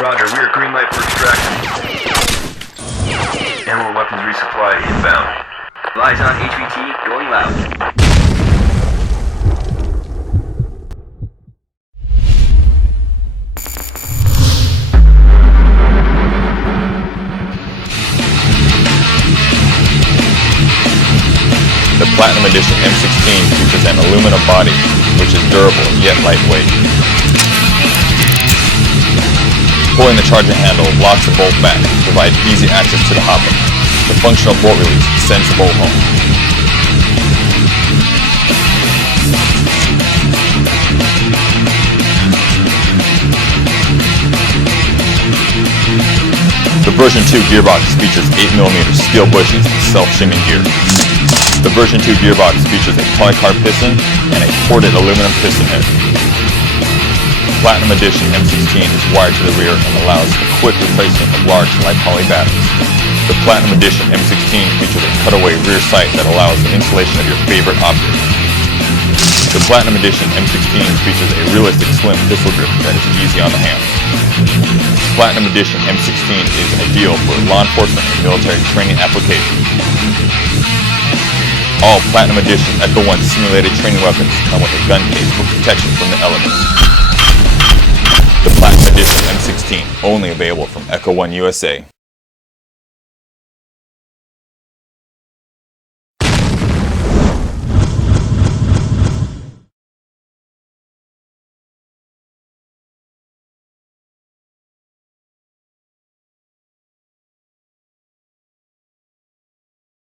Roger, we are green light for extraction. Ammo weapons resupply inbound. Lies on HVT, going loud. The Platinum Edition M16 features an aluminum body, which is durable yet lightweight. Pulling the charger handle locks the bolt back to provide easy access to the hopper. The functional bolt release sends the bolt home. The version 2 gearbox features 8mm steel bushings and self-shimming gear. The version 2 gearbox features a polymer piston and a ported aluminum piston head. The Platinum Edition M16 is wired to the rear and allows the quick replacement of large light-poly batteries. The Platinum Edition M16 features a cutaway rear sight that allows the installation of your favorite object. The Platinum Edition M16 features a realistic slim pistol grip that is easy on the hand. The Platinum Edition M16 is ideal for law enforcement and military training applications. All Platinum Edition Echo1 simulated training weapons come with a gun case for protection from the elements. The Platinum Edition M16, only available from Echo1 USA.